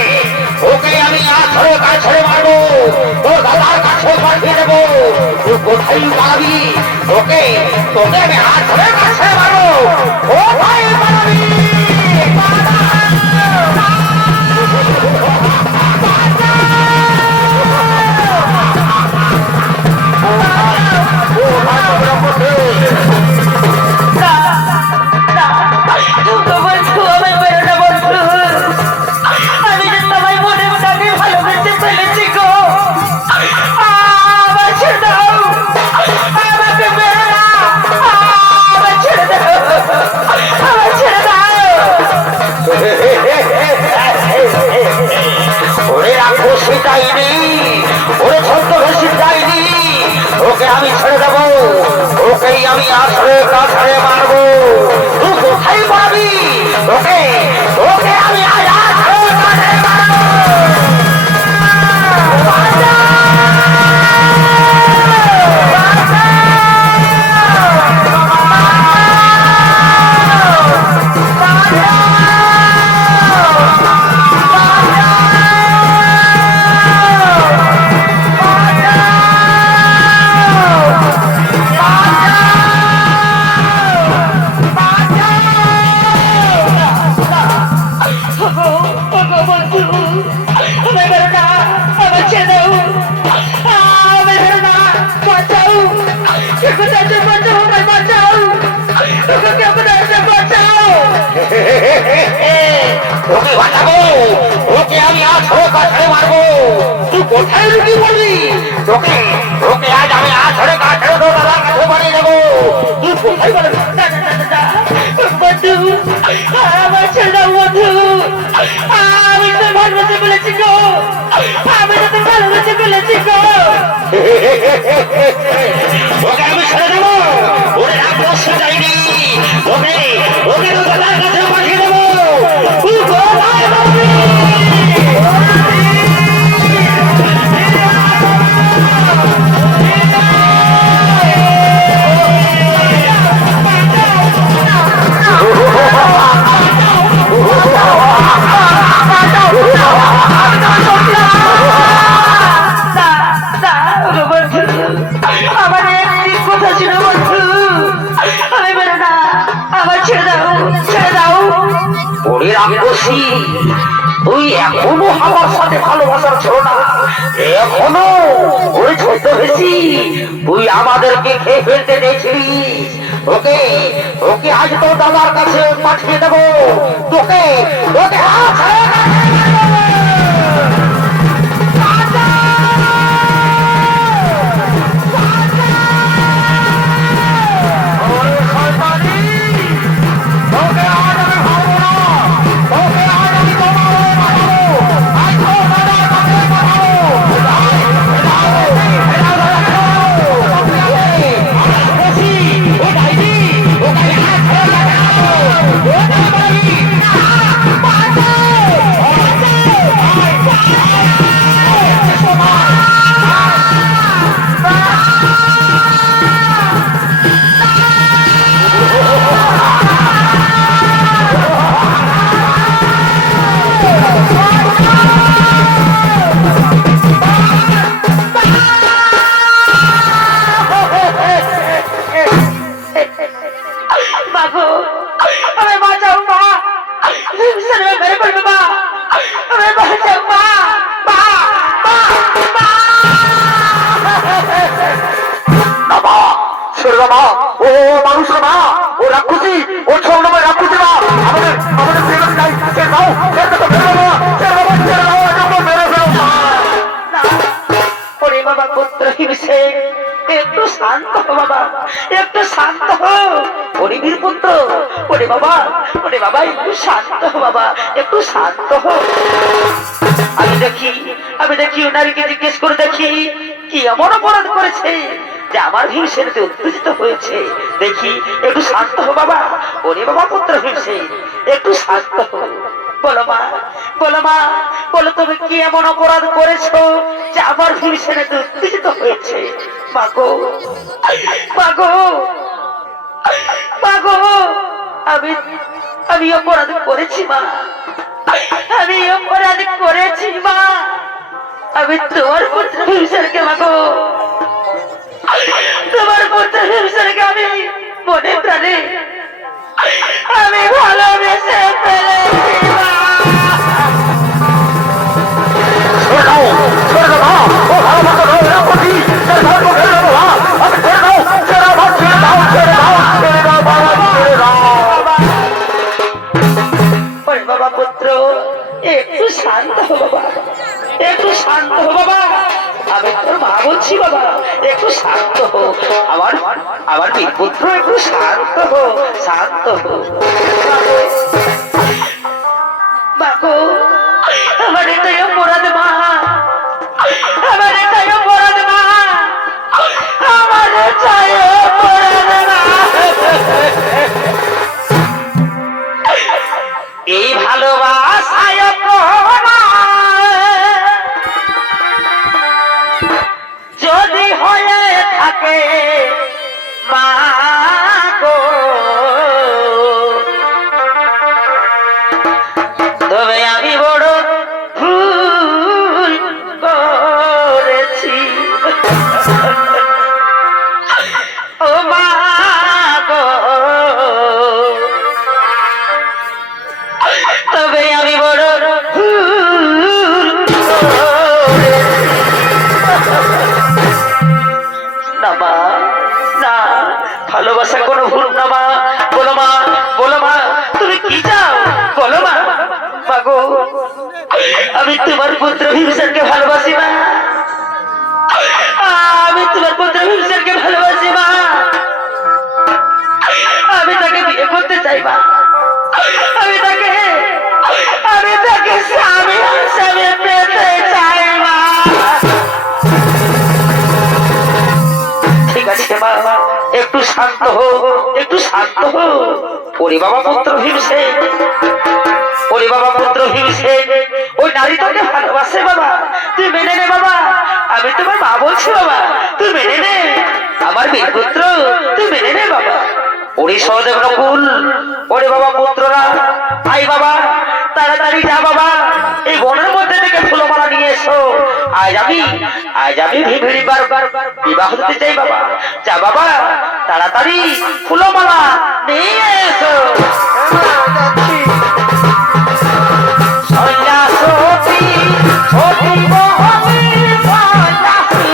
ওকে আমি আছড়ে কাছে মারবো, তোর দাদার কাছে পাঠিয়ে দেবো। তুই কোথায় পালাবি? ওকে তোকে আমি আছড়ে কাছে মারবো, কোথায় পালাবি? তোকেই আমি আসরে কাছরে মারবো। তুই কোথায় পাবি? তোকে তোকে আমি আজ আসরে কাছরে মারবো। ওকে বাঁচাবো, ওকে আমি আসরে কাছরে মারবো। তুই কোথায় লুকিয়ে পড়বি? তোকে তোকে আজ আমি আসরে কাছরে তোর বাবার কাছে বানিয়ে দেবো। তুই কোথায় পারবি? বন্ধু আমার ছেড়ে দাও বন্ধু, আমি তো ভালোবেসে ফেলেছি গো, আমি তো ভালোবেসে ফেলেছি গো। ওকে আমি ছেড়ে দেবো, ওরে রাখবো সেটাইনি। ওকে ওকে তোর বাবার কাছে পাঠিয়ে দেবো। তুই কোথায় পারবি? আমার একটি কথা ছিল বন্ধু, আমি বেরো না, আমার ছেড়ে দাও, ছেড়ে দাও। ওরে রাক্ষসী, তুই এখনো আমার সাথে ভালোবাসার ছিল না, এখনো ওই ছোট বেশি তুই আমাদেরকে খেয়ে ফেলতে চেয়েছিলিস। ওকে ওকে আজ তোর দাদার কাছে পাঠিয়ে দেবো। তোকে তোকে আজ বাবু আমি বাঁচাও মা, ভীমসেনের মেরে পড়বে মা, আমি বাঁচাও মা, মা, মা, মা। বাবা ছেড়ে দাও মা, ও মানুষের মা, ও রাক্ষসী, ও ছলনাময় রাক্ষসী মা, আমাদের আমাদের ফেরত চাই, ছেড়ে দাও, ছেড়ে দাও, ছেড়ে দাও, ছেড়ে দাও, ছেড়ে দাও, আমাদের মেরে ফেলো মা। ওরে বাবা পুত্র ভীমসেন, একটু শান্ত হো বাবা, একটু শান্ত হো। ওরে বীর পুত্র, ওরে বাবা, ওরে বাবা একটু শান্ত হো বাবা, একটু শান্ত হো। আমি দেখি ওনারকে জিজ্ঞেস করে দেখি কি এমন অপরাধ করেছে যে আমার ভীমসেনতে উত্তেজিত হয়েছে। দেখি একটু শান্ত হো বাবা, ওরে বাবা পুত্র ভীমসেন, একটু শান্ত হো। বলো মা, বলো মা, বলো তুমি কি এমন অপরাধ করেছো যে আমার ভীমসেনতে উত্তেজিত হয়েছে? মাগো, মাগো, মাগো, আমি আমি অপরাধ করেছি মা, আমি অপরাধ করেছি মা। আমি তোমার পুত্র ভীমসেনকে মাগো, তোমার পুত্র ভীমসেনকে আমি মনে প্রাণে আমি ভালোবেসে ফেলেছি মা। ছেড়ে দাও, ছেড়ে দাও মা, ও ভালোবাসা নয়, রাক্ষসী, ছেড়ে দাও, ছেড়ে দাও মা, আমি ছেড়ে দাও, ছেড়ে দাও, ছেড়ে দাও, ছেড়ে দাও, ছেড়ে দাও বাবা, ছেড়ে দাও। ওরে বাবা পুত্র, একটু শান্ত হো বাবা, একটু শান্ত হো বাবা, আমি তোর মা বলছি বাবা, একটু শান্ত হো। আমার আমার বীর পুত্র একটু শান্ত হো, শান্ত হো। বাবু আমার এটাই অপরাধ মা, আমার এটাই অপরাধ মা, আমার এটাই অপরাধ মা। ডাকে মা গো, তবে আমি বড় ভুল করেছি। ও মা গো, তবে আমি বড় ভুল করেছি। না মা, না, ভালোবাসা কোনো ভুল না মা। বলো মা, বলো মা, তুমি কি চাও বলো মা। মাগো, আমি তোমার পুত্র ভীমসেনকে ভালোবাসি মা, আমি তোমার পুত্র ভীমসেনকে ভালোবাসি মা, আমি তাকে বিয়ে করতে চাই মা, আমি তাকে স্বামী হিসাবে পেতে চাই মা। ঠিক আছে মা, একটু শান্ত হো, একটু শান্ত হো। ওরে বাবা পুত্র ভীমসেন, ওরে বাবা পুত্র ভীমসেন, ওই নারী তোকে ভালোবাসে বাবা, তুই মেনে নে বাবা। আমি তোমার মা বলছি বাবা, তুই মেনে নে আমার বীর পুত্র, তুই মেনে নে বাবা। ওরে সহদেব নকুল, ওরে বাবা পুত্ররা, আই বাবা, তাড়াতাড়ি যা বাবা, এই বনের মধ্যে থেকে ফুলমালা নিয়ে এসো। আজ আমি ভিড়িবার বিবাহ দিতে চাই বাবা। যা বাবা, তাড়াতাড়ি ফুলমালা নিয়ে এসো। সন্ন্যাসী সতী মোহনী, সন্ন্যাসী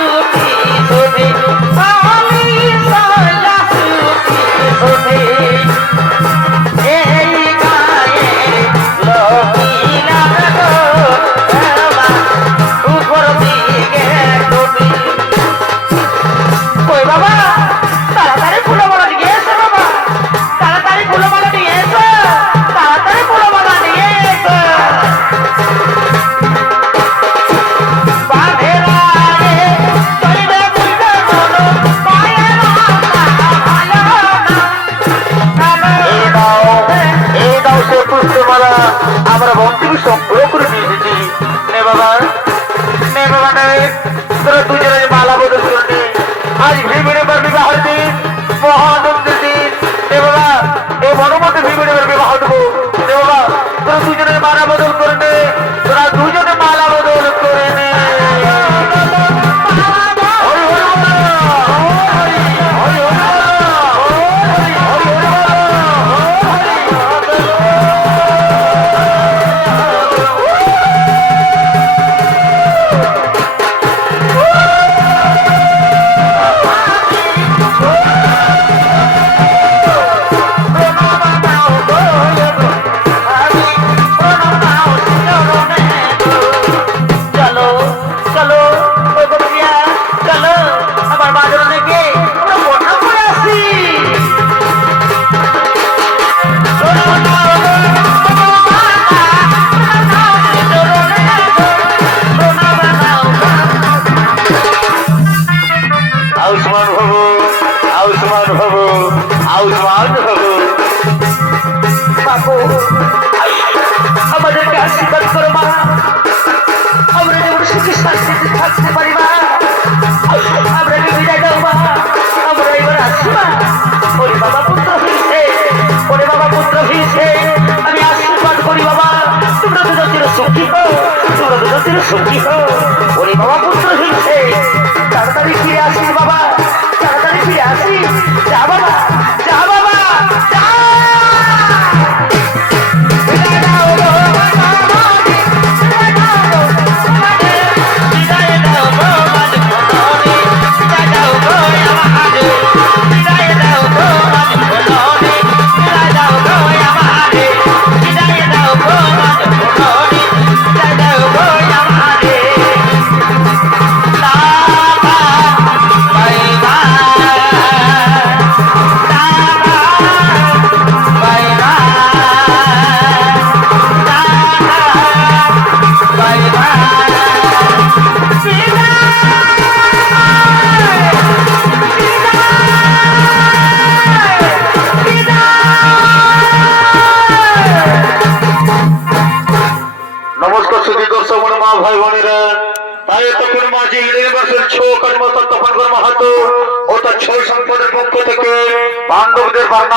সতী মোহনী, সন্ন্যাসী সতী, এই গায়ে লকিলা গো বাবা, উপর দিকে তুমি। কই বাবা, তাড়াতাড়ি ফুলমালা নিয়ে এসো বাবা, তাড়াতাড়ি ফুলমালা নিয়ে এসো, তাড়াতাড়ি ফুলমালা নিয়ে এসো। আমরা বন্ধুকে সংগ্রহ করে নিয়ে এসেছি। নে বাবা, নে বাবা, নে তোরা দুজনে মালা বদল করে নে। আজ ভীমের বিবাহ দিন, মহানন্দের দিন। নে বাবা, এই মনোমতে ভীমের বিবাহ দেবো। নে বাবা, তোরা দুজনে মালা বদল করে নে, তোরা দুজনে মালা বদল করে নে। হরি হরি বলো, হরি হরি বলো, হরি হরি বলো, চলো চলো ও বকিয়া, চলো আমার বাজার থেকে আমরা বন্যা করে আসি। আয়ুষ্মান ভব, আয়ুষ্মান ভব, আয়ুষ্মান ভব। বাবু, আমাদেরকে আশীর্বাদ করো মা, আমরা যেমন সুখী শান্তিতে থাকতে পারি মা, আমরা বিদায় দাও মা, আমরা এবার আসি মা। ওরে বাবা পুত্র হয়েছে, ওরে বাবা পুত্র হয়েছে, আমি আশীর্বাদ করি বাবা, তোমরা দুজন সুখী হো, তোমরা দুজন সুখী হো। ওরে বাবা পুত্র হয়েছে, তাড়াতাড়ি ফিরে আসিস বাবা, তাড়াতাড়ি ফিরে আসিস। যা বাবা, যা বাবা, যা। বিদায় দাও গো মাঝি, বিদায় দাও গো মাঝি, বিদায় দাও গো মাঝি, বিদায় দাও গো মাঝি, বিদায় দাও গো মাঝি, বিদায় দাও গো মাঝি, বিদায় দাও গো মাঝি, বিদায় দাও গো মাঝি। তখন মাঝে ইউনিভার্সাল ছো কর্ম তত্ত্বপন মাহাতো ও তার ছয় সম্পদের পক্ষ থেকে পাণ্ডবদের